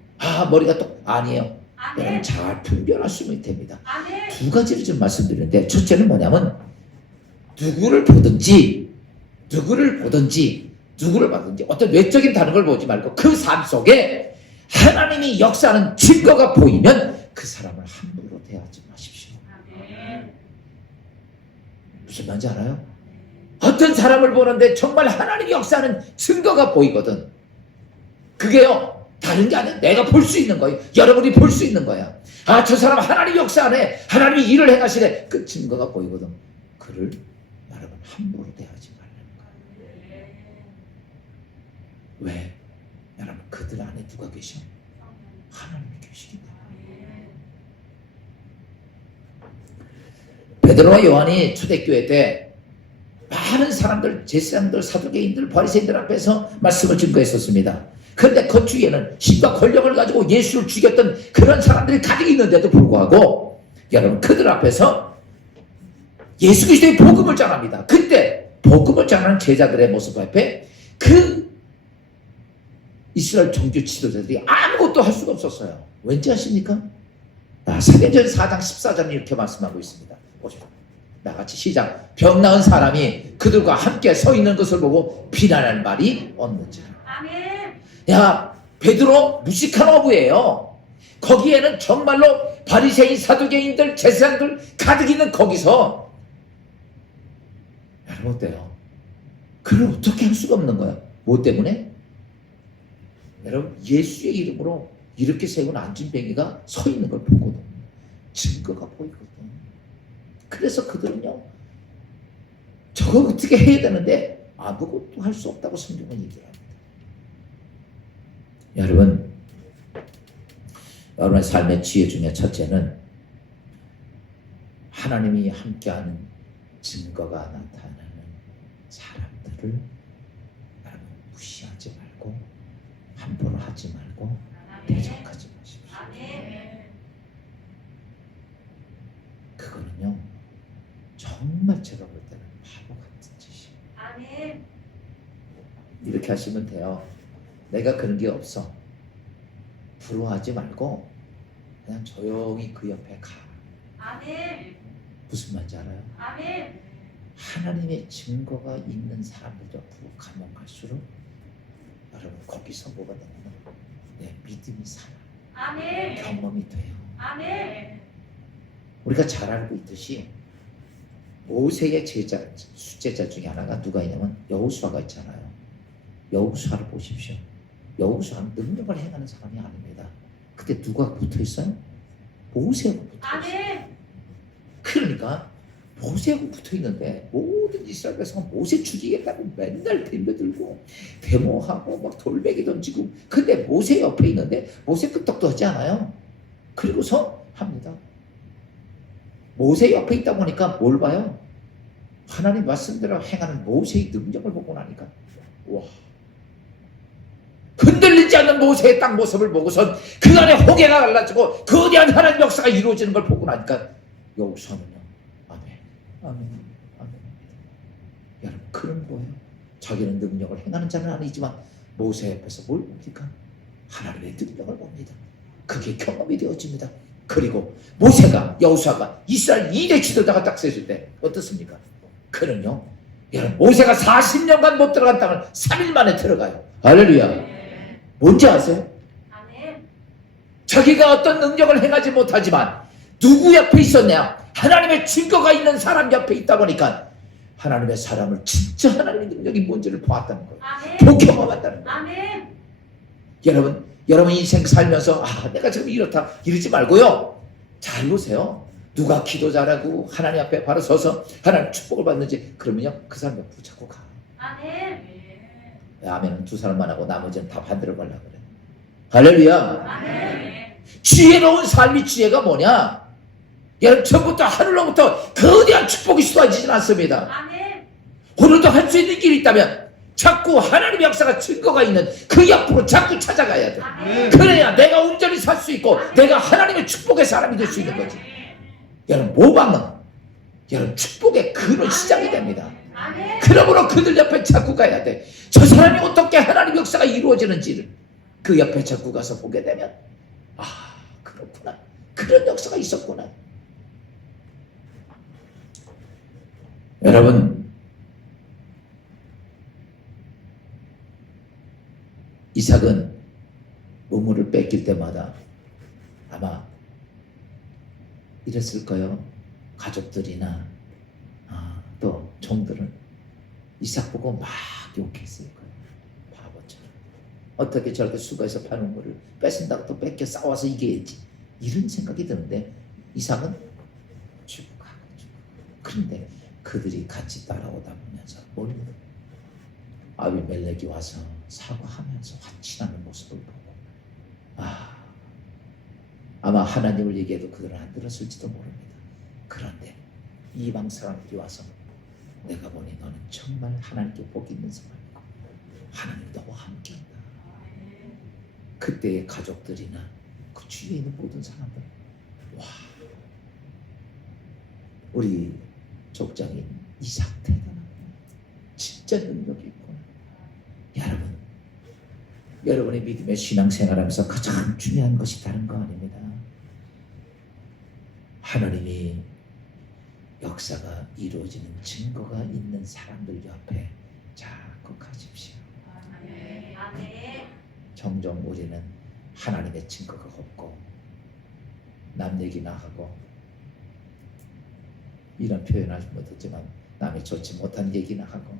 머리가 또 아니에요. 여러분 아멘. 잘 분별하시면 됩니다. 아멘. 두 가지를 좀 말씀드리는데, 첫째는 뭐냐면 누구를 보든지 누구를 받든지 어떤 외적인 다른 걸 보지 말고 그 삶 속에 하나님이 역사하는 증거가 보이면 그 사람을 함부로 대하지 마십시오. 아멘. 무슨 말인지 알아요? 어떤 사람을 보는데 정말 하나님이 역사하는 증거가 보이거든. 그게요 다른 게 아니야. 내가 볼 수 있는 거예요. 여러분이 볼 수 있는 거야. 저 사람 하나님이 역사하네, 하나님이 일을 행하시네, 그 증거가 보이거든. 그를 여러분 함부로 대하지 말라는 거예요. 왜? 여러분 그들 안에 누가 계셔? 하나님이 계시기 때문에. 베드로와 요한이 초대교회 때 많은 사람들, 제사장들, 사두개인들, 바리새인들 앞에서 말씀을 증거했었습니다. 그런데 그 주위에는 힘과 권력을 가지고 예수를 죽였던 그런 사람들이 가득 있는데도 불구하고 여러분 그들 앞에서 예수 그리스도의 복음을 전합니다. 그때 복음을 전하는 제자들의 모습 앞에 그 이스라엘 정규 지도자들이 아무것도 할 수가 없었어요. 왠지 아십니까? 사도행전 4장 14절은 이렇게 말씀하고 있습니다. 보죠. 나같이 시작. 병 나은 사람이 그들과 함께 서 있는 것을 보고 비난할 말이 없는지. 아멘. 야, 베드로 무식한 어부예요. 거기에는 정말로 바리새인, 사두개인들, 제사장들 가득 있는 거기서 여러분 어때요? 그걸 어떻게 할 수가 없는 거야. 뭐 때문에? 여러분 예수의 이름으로 이렇게 세운 안진뱅이가 서 있는 걸 보거든. 증거가 보이거든. 그래서 그들은요 저거 어떻게 해야 되는데 아무것도 할 수 없다고 성경은 얘기합니다. 여러분의 삶의 지혜 중에 첫째는 하나님이 함께하는 증거가 나타나는 사람들을 여러분 무시하지 말고 함부로 하지 말고 대적하지 마십시오. 아멘. 그거는요 정말 제가 볼 때는 바보 같은 짓이에요. 아멘. 이렇게 하시면 돼요. 내가 그런 게 없어. 부러워하지 말고 그냥 조용히 그 옆에 가. 아멘. 무슨 말인지 알아요? 아멘. 하나님의 증거가 있는 사람들 옆으로 가면 갈수록 여러분 거기서 뭐가 되냐면 내 믿음이 살아. 아멘. 경험이 돼요. 아멘. 우리가 잘 알고 있듯이 모세의 수제자 중에 하나가 누가 있냐면 여호수아가 있잖아요. 여호수아를 보십시오. 여호수아는 능력을 행하는 사람이 아닙니다. 근데 누가 붙어 있어요? 모세하고 붙어 있어요. 아멘. 그러니까 모세하고 붙어 있는데 모든 이스라엘 백성은 모세 죽이겠다고 맨날 덤벼들고 데모하고 막 돌베개 던지고, 근데 모세 옆에 있는데 모세 끄떡도 하지 않아요. 그리고서 합니다. 모세 옆에 있다 보니까 뭘 봐요? 하나님 말씀대로 행하는 모세의 능력을 보고 나니까 와, 흔들리지 않는 모세의 땅 모습을 보고선 그 안에 홍해가 갈라지고 거대한 하나님 역사가 이루어지는 걸 보고 나니까 여호수아는요, 아멘, 아멘, 아멘. 여러분 그런 거예요. 자기는 능력을 행하는 자는 아니지만 모세 옆에서 뭘 봅니까? 하나님의 능력을 봅니다. 그게 경험이 되어집니다. 그리고 모세가, 여호수아가 이스라엘 2대 지도자가 딱 셋을 때 어떻습니까? 그는요, 여러분 모세가 40년간 못 들어간 땅을 3일 만에 들어가요. 할렐루야. 뭔지 아세요? 아멘. 자기가 어떤 능력을 행하지 못하지만 누구 옆에 있었냐? 하나님의 증거가 있는 사람 옆에 있다 보니까 하나님의 사람을 진짜 하나님의 능력이 뭔지를 보았다는 거예요. 아멘. 또 경험한다는 거예요. 아멘. 여러분 인생 살면서 내가 지금 이렇다 이러지 말고요. 잘 보세요. 누가 기도 잘하고 하나님 앞에 바로 서서 하나님 축복을 받는지, 그러면요 그 사람 옆으로 자꾸 가. 아멘. 아멘은 두 사람만 하고 나머지는 다 반대로 가려고 그래. 할렐루야. 아멘. 지혜로운 삶이 지혜가 뭐냐? 여러분 처음부터 하늘로부터 거대한 축복이 쏟아지진 않습니다. 아멘. 오늘도 할 수 있는 길이 있다면 자꾸 하나님의 역사가 증거가 있는 그 옆으로 자꾸 찾아가야 돼. 아멘. 그래야 내가 온전히 살 수 있고 내가 하나님의 축복의 사람이 될 수 있는 거지. 여러분 모방은 여러분 축복의 근원 시작이 됩니다. 아멘. 그러므로 그들 옆에 자꾸 가야 돼. 저 사람이 어떻게 하나님의 역사가 이루어지는지를 그 옆에 자꾸 가서 보게 되면 그렇구나, 그런 역사가 있었구나. 여러분 이삭은 우물을 뺏길 때마다 아마 이랬을 거예요. 가족들이나 또 종들은 이삭 보고 막 욕했을 거예요. 바보처럼. 어떻게 저렇게 수거해서 파는 물을 뺏은다고 또 뺏겨 싸워서 이겨야지, 이런 생각이 드는데 이삭은 주고 가고 주고. 그런데 그들이 같이 따라오다 보면서 모르는 아비멜렉이 와서 사과하면서 화친하는 모습을 보고 아마 하나님을 얘기해도 그들은 안 들었을지도 모릅니다. 그런데 이방 사람들이 와서 내가 보니 너는 정말 하나님께 복 있는 사람이고 하나님 너와 함께 있다. 그때의 가족들이나 그 주위에 있는 모든 사람들, 와, 우리 족장인 이삭 대단하구나, 진짜 능력이 있구나. 여러분의 믿음의 신앙생활하면서 가장 중요한 것이 다른 거 아닙니다. 하나님이 역사가 이루어지는 증거가 있는 사람들 옆에 자꾸 가십시오. 아멘. 종종 우리는 하나님의 증거가 없고 남 얘기나 하고, 이런 표현하지 못했지만 남이 좋지 못한 얘기나 하고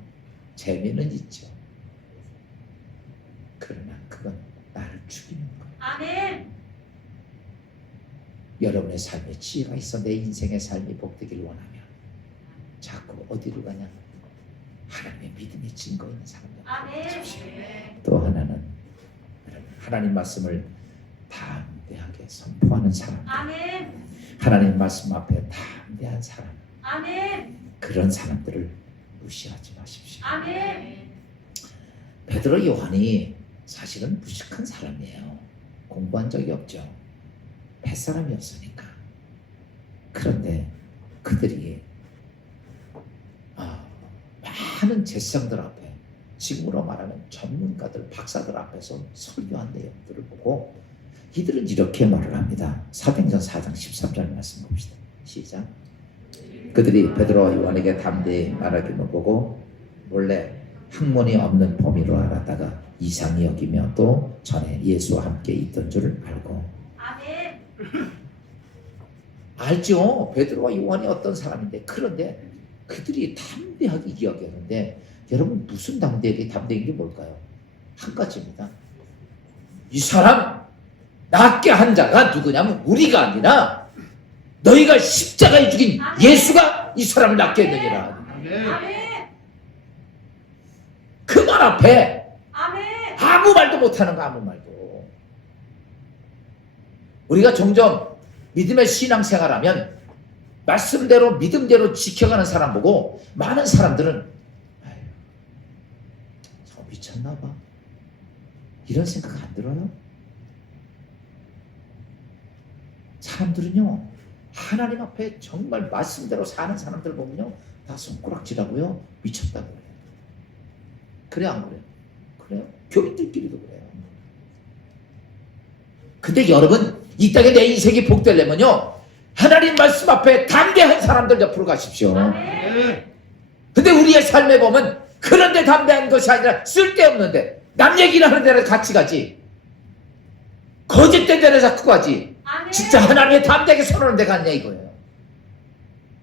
재미는 있죠. 그러나 그건 나를 죽이는 거예요. 아멘. 여러분의 삶에 지혜가 있어 내 인생의 삶이 복되길 원하면 자꾸 어디로 가냐? 하나님의 믿음의 증거 있는 사람들. 아멘. 또 하나는 하나님 말씀을 담대하게 선포하는 사람. 아멘. 하나님 말씀 앞에 담대한 사람. 아멘. 그런 사람들을 무시하지 마십시오. 아멘. 베드로 요한이 사실은 무식한 사람이에요. 공부한 적이 없죠. 뱃사람이었으니까. 그런데 그들이 많은 제사장들 앞에, 지금으로 말하면 전문가들, 박사들 앞에서 설교한 내용들을 보고 이들은 이렇게 말을 합니다. 사도행전 4장 13절 말씀 봅시다. 시작. 그들이 베드로와 요한에게 담대히 말하기를 보고 몰래 학문이 없는 범위로 알았다가 이상히 여기며 또 전에 예수와 함께 있던 줄을 알고. 아멘. 알죠. 베드로와 요한이 어떤 사람인데. 그런데 그들이 담대하게 이야기하는데, 여러분 무슨 담대하게 담대한 게 뭘까요? 한 가지입니다. 이 사람 낫게 한 자가 누구냐면 우리가 아니라 너희가 십자가에 죽인 예수가 이 사람을 낫게 했느니라. 아멘. 그 말 앞에 아멘. 아무 말도 못하는 거, 아무 말도. 우리가 종종 믿음의 신앙생활하면 말씀대로 믿음대로 지켜가는 사람 보고 많은 사람들은 아유, 저 미쳤나 봐, 이런 생각 안 들어요? 사람들은요, 하나님 앞에 정말 말씀대로 사는 사람들 보면요, 다 손가락질하고요, 미쳤다고 그래요. 그래 안 그래요? 그래요? 교인들끼리도 그래요. 근데 여러분, 이 땅에 내 인생이 복되려면요, 하나님 말씀 앞에 담대한 사람들 옆으로 가십시오. 아멘. 근데 우리의 삶에 보면 그런데 담대한 것이 아니라 쓸데없는데 남 얘기를 하는 데는 같이 가지, 거짓된 데는 자꾸 가지. 아멘. 진짜 하나님의 담대하게 선언하는 데 갔냐 이거예요.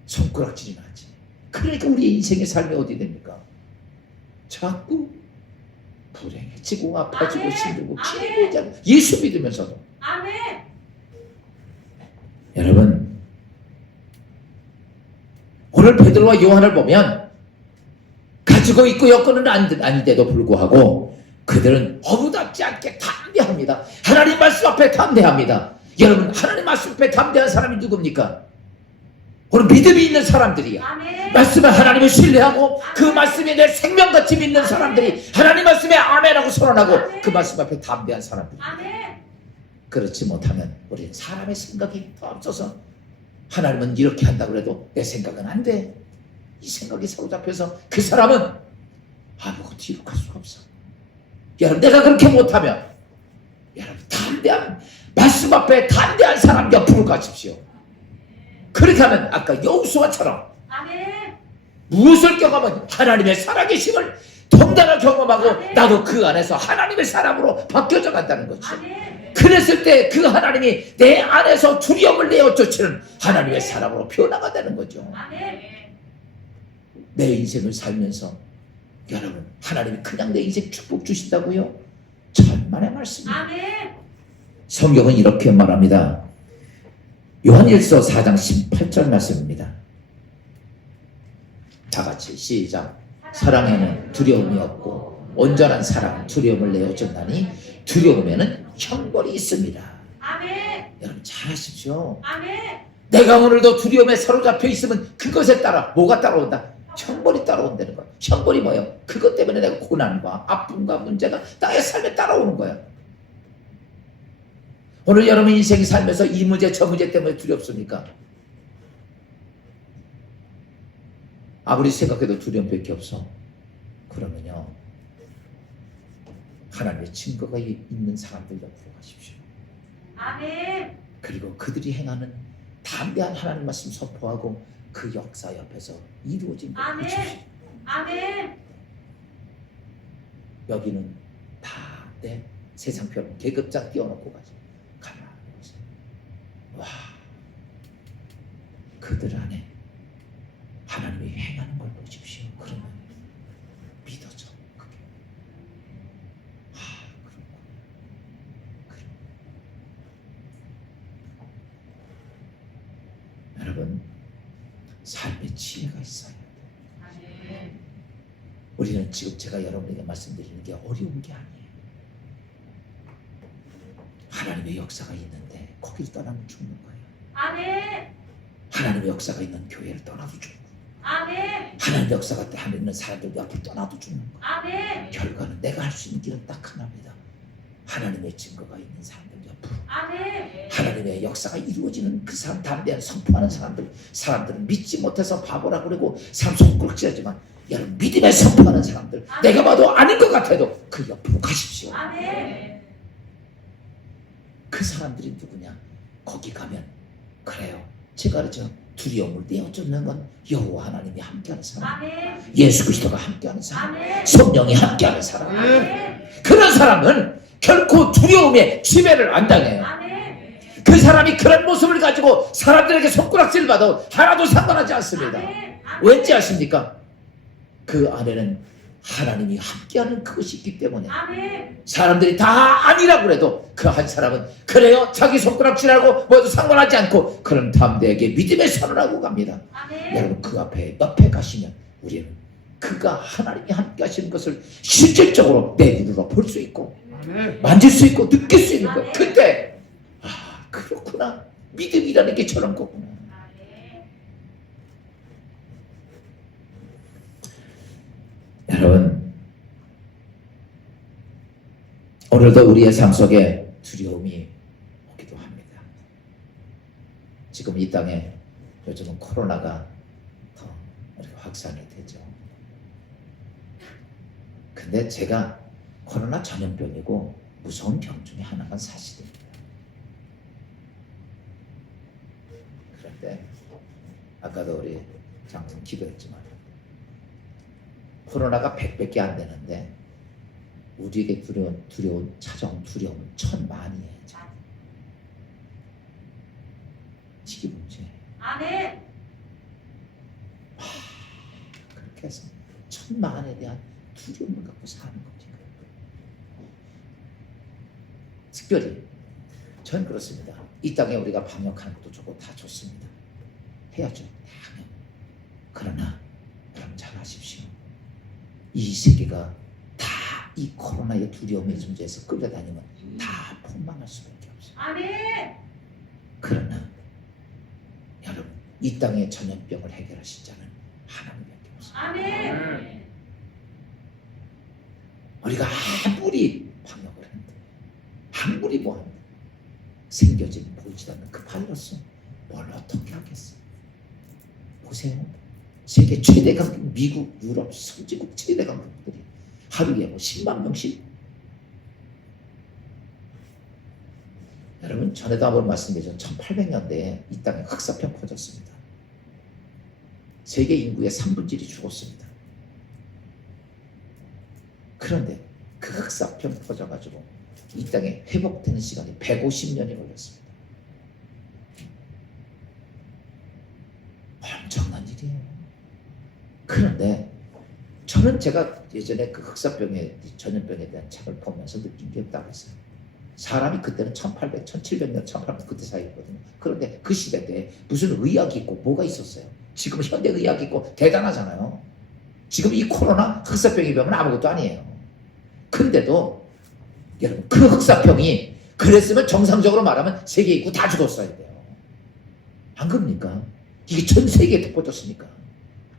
손가락질이나 하지. 그러니까 우리의 인생의 삶이 어디 됩니까? 자꾸 불행해지고 아파지고 아멘. 힘들고 아멘. 피곤하고, 예수 믿으면서도. 아멘. 여러분, 오늘 베드로와 요한을 보면 가지고 있고 여건은 아닌데도 불구하고 그들은 어부답지 않게 담대합니다. 하나님 말씀 앞에 담대합니다. 여러분, 하나님 말씀 앞에 담대한 사람이 누굽니까? 오늘 믿음이 있는 사람들이야. 아멘. 말씀을 하나님을 신뢰하고 그 말씀이 내 생명같이 믿는 사람들이 하나님 말씀에 아멘하고 선언하고 그 말씀 앞에 담대한 사람들. 아멘. 그렇지 못하면 우리는 사람의 생각이 더 앞서서 하나님은 이렇게 한다고 그래도 내 생각은 안 돼, 이 생각이 사로잡혀서 그 사람은 아무것도 이룩할 수가 없어. 여러분, 내가 그렇게 못하면 여러분, 담대한 말씀 앞에 담대한 사람 옆으로 가십시오. 그렇게 하면 아까 여호수아처럼 아멘. 무엇을 경험하면 하나님의 살아계심을 동당을 경험하고 나도 그 안에서 하나님의 사람으로 바뀌어져 간다는 거죠. 아멘. 그랬을 때 그 하나님이 내 안에서 두려움을 내어 쫓는 하나님의 사람으로 변화가되는 거죠. 아멘. 내 인생을 살면서 여러분, 하나님이 그냥 내 인생 축복 주신다고요? 천만의 말씀입니다. 아멘. 성경은 이렇게 말합니다. 요한일서 4장 18절 말씀입니다. 다 같이 시작. 사랑에는 두려움이 없고 온전한 사랑은 두려움을 내어준다니 두려움에는 형벌이 있습니다. 아멘. 여러분 잘 하십시오. 아멘. 내가 오늘도 두려움에 사로잡혀 있으면 그것에 따라 뭐가 따라온다? 형벌이 따라온다는 거야. 형벌이 뭐예요? 그것 때문에 내가 고난과 아픔과 문제가 나의 삶에 따라오는 거야. 오늘 여러분 인생이 살면서 이 문제 저 문제 때문에 두렵습니까? 아무리 생각해도 두려움밖에 없어. 그러면요, 하나님의 증거가 있는 사람들 옆으로 가십시오. 아멘. 그리고 그들이 행하는 담대한 하나님 말씀 선포하고 그 역사 옆에서 이루어진 것 아멘. 보십시오. 아멘. 여기는 다 내 세상처럼 계급장 띄워놓고 가지. 가만히 보세요. 와, 그들 안에 하나님이 행하는 걸 보십시오. 그러면 믿어져. 그게. 그렇구나. 그래. 여러분, 삶의 지혜가 있어야 돼. 아멘. 우리는 지금 제가 여러분에게 말씀드리는 게 어려운 게 아니에요. 하나님의 역사가 있는데 거기를 떠나면 죽는 거예요. 아멘. 하나님의 역사가 있는 교회를 떠나도 죽는 거예요. 아멘. 하나님의 역사가 있는 사람들 옆을 떠나도 죽는 거예요. 아멘. 결과는 내가 할 수 있는 길은 딱 하나입니다. 하나님의 증거가 있는 사람들 옆으로, 아멘. 하나님의 역사가 이루어지는 그 사람, 담대한 선포하는 사람들은 믿지 못해서 바보라고 그러고 사람 손가락질하지만 여러분 믿음에 선포하는 사람들, 내가 봐도 아닌 것 같아도 그 옆으로 가십시오. 아멘. 그 사람들이 누구냐? 거기 가면 그래요. 제가 그러죠. 두려움을 내어쫓는 건 여호와 하나님이 함께하는 사람, 아멘. 예수 그리스도가 함께하는 사람, 아멘. 성령이 함께하는 사람. 아멘. 그런 사람은 결코 두려움에 지배를 안 당해요. 아멘. 그 사람이 그런 모습을 가지고 사람들에게 손가락질 받아도 하나도 상관하지 않습니다. 아멘. 왠지 아십니까? 그 안에는 하나님이 함께하는 그것이 있기 때문에 아멘. 사람들이 다 아니라고 해도 그 한 사람은 그래요, 자기 손가락질하고 뭐도 상관하지 않고 그런 담대하게 믿음의 선을 하고 갑니다. 아멘. 여러분 그 옆에 가시면 우리는 그가 하나님이 함께 하시는 것을 실질적으로 내 눈으로 볼 수 있고 만질 수 있고 느낄 수 있는 거예요. 그때 아 그렇구나, 믿음이라는 게 저런 거구나. 여러분 오늘도 우리의 삶 속에 두려움이 오기도 합니다. 지금 이 땅에 요즘은 코로나가 더 이렇게 확산이 되죠. 근데 제가 코로나 전염병이고 무서운 병 중에 하나가 사실입니다. 그런데 아까도 우리 장군 기도했지만 코로나가 100밖에 안 되는데 우리에게 찾아온 두려움은 1000만이에요. 이게 문제예요. 아멘. 그렇게 해서 1000만에 대한 두려움을 갖고 사는 거지. 특별히 전 그렇습니다. 이 땅에 우리가 방역하는 것도 좋고 다 좋습니다. 해야죠. 당연. 그러나 여러분 잘 아십시오. 이 세계가 다 이 코로나의 두려움의 존재에서 끌려다니면 다 폭망할 수밖에 없어요. 아멘. 그러나 여러분 이 땅의 전염병을 해결하신 자는 하나님밖에 없어요. 아멘. 우리가 아무리 방역을 한다, 아무리 뭐한다, 생겨진 보이지 않는 그 바이러스 뭘 어떻게 하겠어요? 보세요. 세계 최대 강국, 미국, 유럽, 선진국 최대 강국들이 하루에 뭐 10만 명씩. 여러분 전에도 한번 말씀드렸죠. 1800년대에 이 땅에 흑사병 퍼졌습니다. 세계 인구의 3분의 1이 죽었습니다. 그런데 그 흑사병 퍼져가지고 이 땅에 회복되는 시간이 150년이 걸렸습니다. 엄청난 일이에요. 그런데 저는 제가 예전에 그 흑사병의 전염병에 대한 책을 보면서 느낀 게 있다고 했어요. 사람이 그때는 1800, 1700년, 1800 그때 사이거든요. 그런데 그 시대 때 무슨 의학이 있고 뭐가 있었어요? 지금 현대 의학이 있고 대단하잖아요. 지금 이 코로나 흑사병이 병은 아무것도 아니에요. 근데도 여러분 그 흑사병이 그랬으면 정상적으로 말하면 세계 인구 다 죽었어야 돼요. 안 그럽니까? 이게 전 세계에 퍼졌으니까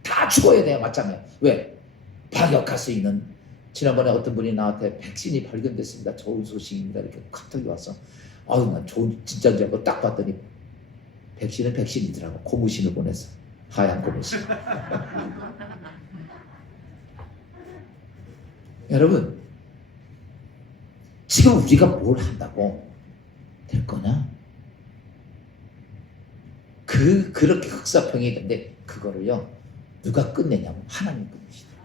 다 죽어야 돼요. 맞잖아요. 왜? 방역할 수 있는, 지난번에 어떤 분이 나한테 백신이 발견됐습니다. 좋은 소식입니다. 이렇게 갑자기 와서 아유 난 좋은 진짜인 줄 알고 딱 봤더니 백신은 백신이더라고. 고무신을 보냈어. 하얀 고무신. 여러분 지금 우리가 뭘 한다고 될 거냐? 그렇게 흑사병이 있는데 그거를요 누가 끝내냐면 하나님 끝내시다.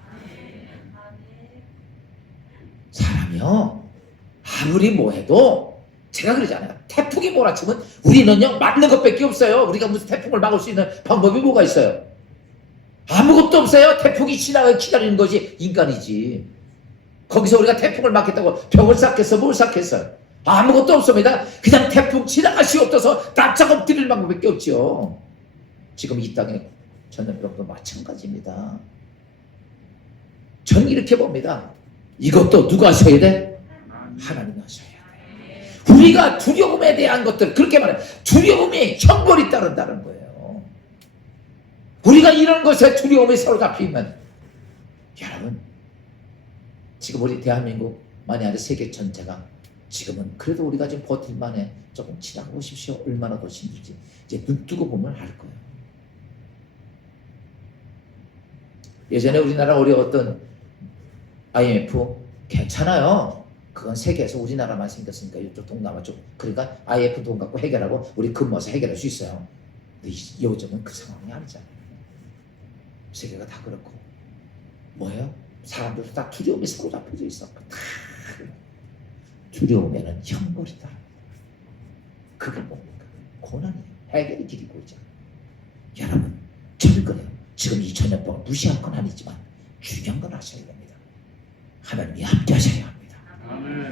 사람이요 아무리 뭐해도 제가 그러잖아요. 태풍이 몰아치면 우리는요 맞는 것밖에 없어요. 우리가 무슨 태풍을 막을 수 있는 방법이 뭐가 있어요? 아무것도 없어요. 태풍이 지나가기 기다리는 것이 인간이지. 거기서 우리가 태풍을 막겠다고 벽을 쌓겠어? 뭘 쌓겠어요? 아무것도 없습니다. 그냥 태풍 지나가시옵소서 납작 엎드릴 방법밖에 없죠. 지금 이 땅에 전염병도 마찬가지입니다. 전 이렇게 봅니다. 이것도 누가 하셔야 돼? 하나님이 하셔야 돼. 우리가 두려움에 대한 것들 그렇게 말해요. 두려움이 형벌이 따른다는 거예요. 우리가 이런 것에 두려움에 사로잡히면, 여러분, 지금 우리 대한민국, 만약에 세계 전체가 지금은 그래도 우리가 지금 버틸만해. 조금 지나가 보십시오. 얼마나 더 힘들지. 이제 눈 뜨고 보면 알 거예요. 예전에 우리나라 어려웠던 IMF 괜찮아요. 그건 세계에서 우리나라만 생겼으니까 이쪽 동남아 쪽. 그러니까 IMF 돈 갖고 해결하고 우리 근무해서 해결할 수 있어요. 근데 요즘은 그 상황이 아니잖아요. 세계가 다 그렇고. 뭐예요? 사람들도 다 두려움에 사로잡혀져 있어. 다 두려움에는 형벌이다. 그게 뭡니까? 고난이에요. 해결의 길이 보이죠. 여러분, 철거해요. 지금 이 전염병을 무시할 건 아니지만 중요한 건 하셔야 됩니다. 하나님이 함께 하셔야 합니다.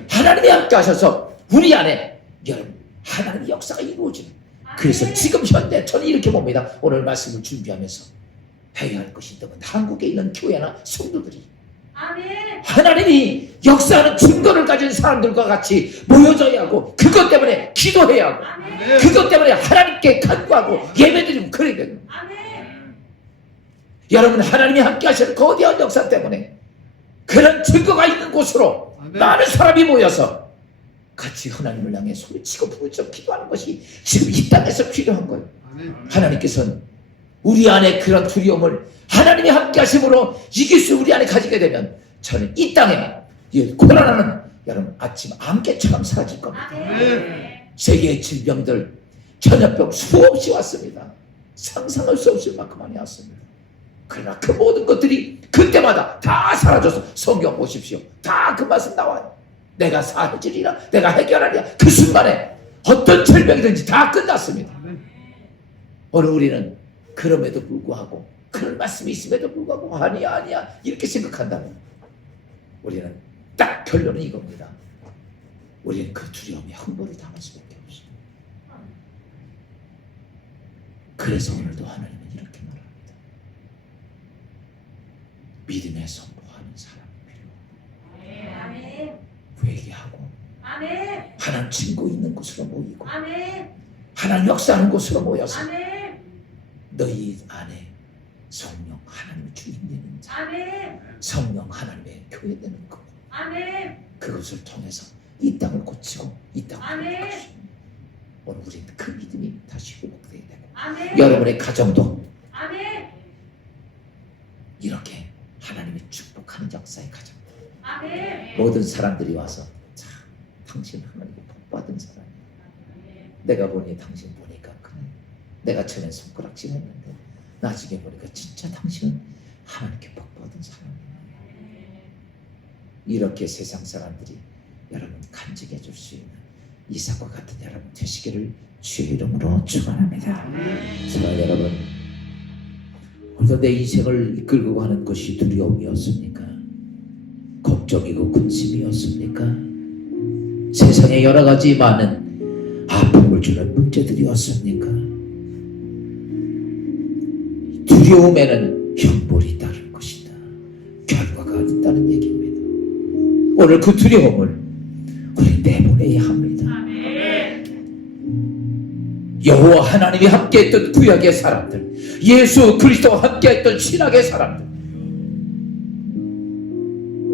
하나님이 함께 하셔서 우리 안에 여러분 하나님의 역사가 이루어지는. 그래서 지금 현대 저는 이렇게 봅니다. 오늘 말씀을 준비하면서 해야 할 것이 있다면 한국에 있는 교회나 성도들이 아멘. 하나님이 역사하는 증거를 가진 사람들과 같이 모여져야 하고, 그것 때문에 기도해야 하고, 아멘. 그것 때문에 하나님께 간구하고 예배드리면 그래야 돼요. 아멘. 여러분, 하나님이 함께 하시는 거대한 역사 때문에 그런 증거가 있는 곳으로 많은 사람이 모여서 같이 하나님을 향해 소리치고 부르짖어 기도하는 것이 지금 이 땅에서 필요한 거예요. 하나님께서는 우리 안에 그런 두려움을 하나님이 함께 하심으로 이길 수 우리 안에 가지게 되면 저는 이 땅에 이 고난하는 여러분 아침 안개처럼 사라질 겁니다. 아멘. 세계의 질병들, 전염병 수없이 왔습니다. 상상할 수 없을 만큼 많이 왔습니다. 그러나 그 모든 것들이 그때마다 다 사라져서 성경 보십시오. 다 그 말씀 나와요. 내가 사해주리라, 내가 해결하리라. 그 순간에 어떤 질병이든지 다 끝났습니다. 오늘 우리는 그럼에도 불구하고, 그런 말씀이 있음에도 불구하고 아니야 이렇게 생각한다면 우리는 딱 결론은 이겁니다. 우리는 그 두려움에 형벌을 당할 수밖에 없습니다. 그래서 오늘도 하나님은 이렇게 말합니다. 믿음에 선포하는 사람이 필요합니다. 아멘. 회개하고 아멘. 하나님 친구 있는 곳으로 모이고 아멘. 하나님 역사하는 곳으로 모여서 아멘. 너희 안에 성령 하나님의 주인 되는 자, 아멘. 성령 하나님의 교회 되는 것, 아멘. 그것을 통해서 이 땅을 고치고 이 땅을 아멘. 회복할 수 있는, 오늘 우리는 그 믿음이 다시 회복되어야 되고, 아멘. 여러분의 가정도 아멘. 이렇게 하나님이 축복하는 역사의 가정, 아멘. 모든 사람들이 와서 참 당신 하나님께 복받은 사람이야. 내가 보니 당신 보니까 그래. 내가 전에 손가락질 했는데 나중에 보니까 진짜 당신은 하나님께 복받은 사람이야. 이렇게 세상 사람들이 여러분 간직해 줄 수 있는 이삭과 같은 여러분 되시기를 주의 이름으로 축원합니다. 사랑하는 여러분, 오늘도 내 인생을 이끌고 가는 것이 두려움이었습니까? 걱정이고 근심이었습니까? 세상에 여러 가지 많은 아픔을 주는 문제들이었습니까? 두려움에는 형벌이 따를 것이다. 결과가 있다는 얘기입니다. 오늘 그 두려움을 우리 내보내야 합니다. 여호와 하나님이 함께했던 구약의 사람들, 예수 그리스도와 함께했던 신약의 사람들,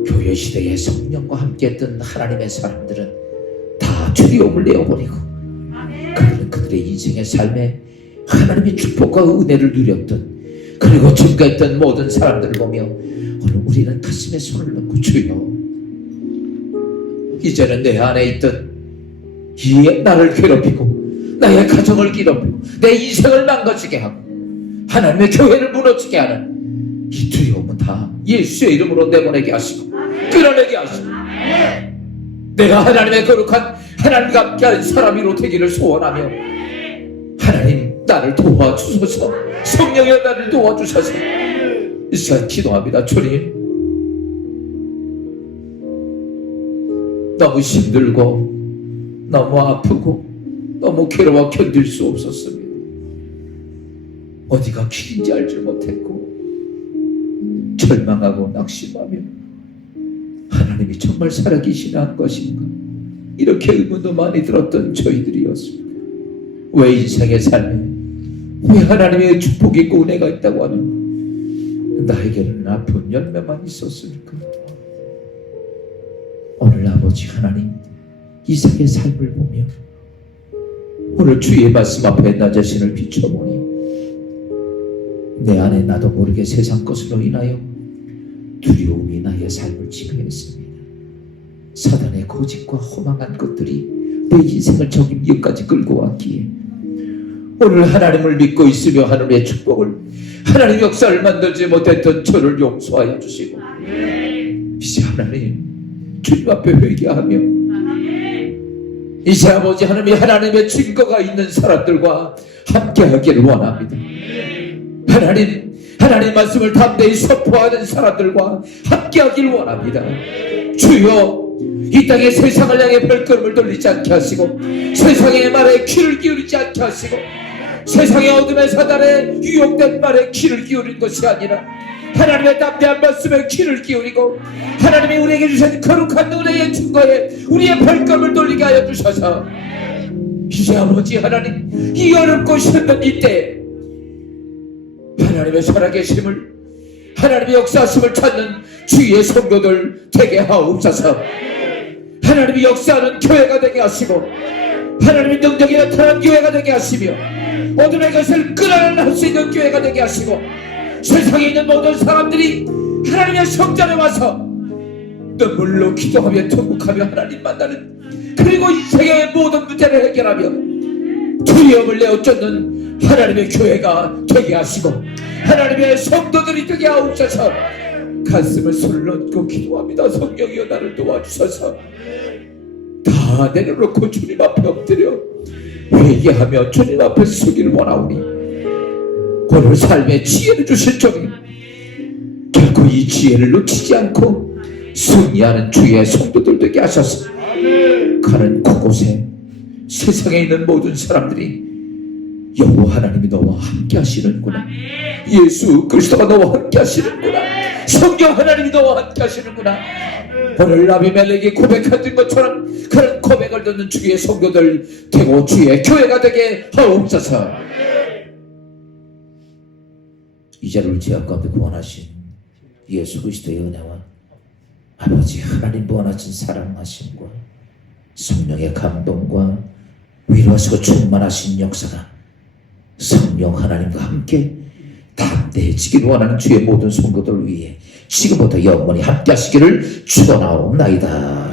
교회 시대의 성령과 함께했던 하나님의 사람들은 다 두려움을 내어버리고 그들은 그들의 인생의 삶에 하나님의 축복과 은혜를 누렸던, 그리고 증거했던 모든 사람들을 보며 오늘 우리는 가슴에 손을 넣고 주여, 이제는 내 안에 있던 이 나를 괴롭히고 나의 가정을 괴롭히고 내 인생을 망가지게 하고 하나님의 교회를 무너지게 하는 이 두려움은 다 예수의 이름으로 내보내게 하시고 끌어내게 하시고, 내가 하나님의 거룩한 하나님과 함께하는 사람이로 되기를 소원하며, 하나님 나를 도와주소서, 성령의 나를 도와주소서. 이 시간 기도합니다. 주님, 너무 힘들고 너무 아프고 너무 괴로워 견딜 수 없었습니다. 어디가 길인지 알지 못했고 절망하고 낙심하며 하나님이 정말 살아계시나 것인가 이렇게 의문도 많이 들었던 저희들이었습니다. 왜 인생의 삶에 왜 하나님의 축복이 있고 은혜가 있다고 하면 나에게는 아픈 열매만 있었을까? 오늘 아버지 하나님, 이삭의 삶을 보며 오늘 주의 말씀 앞에 나 자신을 비춰보니 내 안에 나도 모르게 세상 것으로 인하여 두려움이 나의 삶을 지배했습니다. 사단의 고집과 허망한 것들이 내 인생을 저기까지 끌고 왔기에 오늘 하나님을 믿고 있으며 하나님의 축복을, 하나님 역사를 만들지 못했던 저를 용서하여 주시고 이제 하나님 주님 앞에 회개하며 이제 아버지 하나님의 증거가 있는 사람들과 함께하기를 원합니다. 하나님 말씀을 담대히 선포하는 사람들과 함께하기를 원합니다. 주여, 이 땅에 세상을 향해 발걸음을 돌리지 않게 하시고 세상의 말에 귀를 기울이지 않게 하시고 세상의 어둠의 사단에 유혹된 말에 귀를 기울인 것이 아니라 하나님의 담대한 말씀에 귀를 기울이고 하나님이 우리에게 주신 거룩한 은혜의 증거에 우리의 발걸음을 돌리게 하여 주셔서 이제 아버지 하나님, 이 어렵고 힘든 이때 하나님의 살아계심을, 하나님의 역사하심을 찾는 주의 성도들 되게 하옵소서. 하나님이 역사하는 교회가 되게 하시고 하나님의 능력이 나타난 교회가 되게 하시며 어둠의 것을 끌어낼 수 있는 교회가 되게 하시고 세상에 있는 모든 사람들이 하나님의 성전에 와서 눈물로 기도하며 통곡하며 하나님 만나는, 그리고 인생의 모든 문제를 해결하며 두려움을 내어쫓는 하나님의 교회가 되게 하시고 하나님의 성도들이 되게 하옵소서. 가슴을 솔로 기도합니다. 성령이여 나를 도와주셔서 다 내려놓고 주님 앞에 엎드려 회개하며 주님 앞에 서기를 원하오니 오늘 삶에 지혜를 주신 주님, 결코 이 지혜를 놓치지 않고 승리하는 주의 성도들 되게 하셔서 가는 곳곳에 세상에 있는 모든 사람들이 여호와 하나님이 너와 함께 하시는구나, 예수 그리스도가 너와 함께 하시는구나, 성경 하나님이 너와 함께 하시는구나, 오늘 아비멜렉이 고백한 것처럼 그런 고백을 듣는 주의 성도들 되고 주의 교회가 되게 하옵소서. 이 자리를 죄악 가운데 구원하신 예수 그리스도의 은혜와 아버지 하나님 무한하신 사랑하심과 성령의 감동과 위로하시고 충만하신 역사가 성령 하나님과 함께 담대해지기를 원하는 주의 모든 성도들을 위해 지금부터 영원히 함께 하시기를 축원하옵나이다.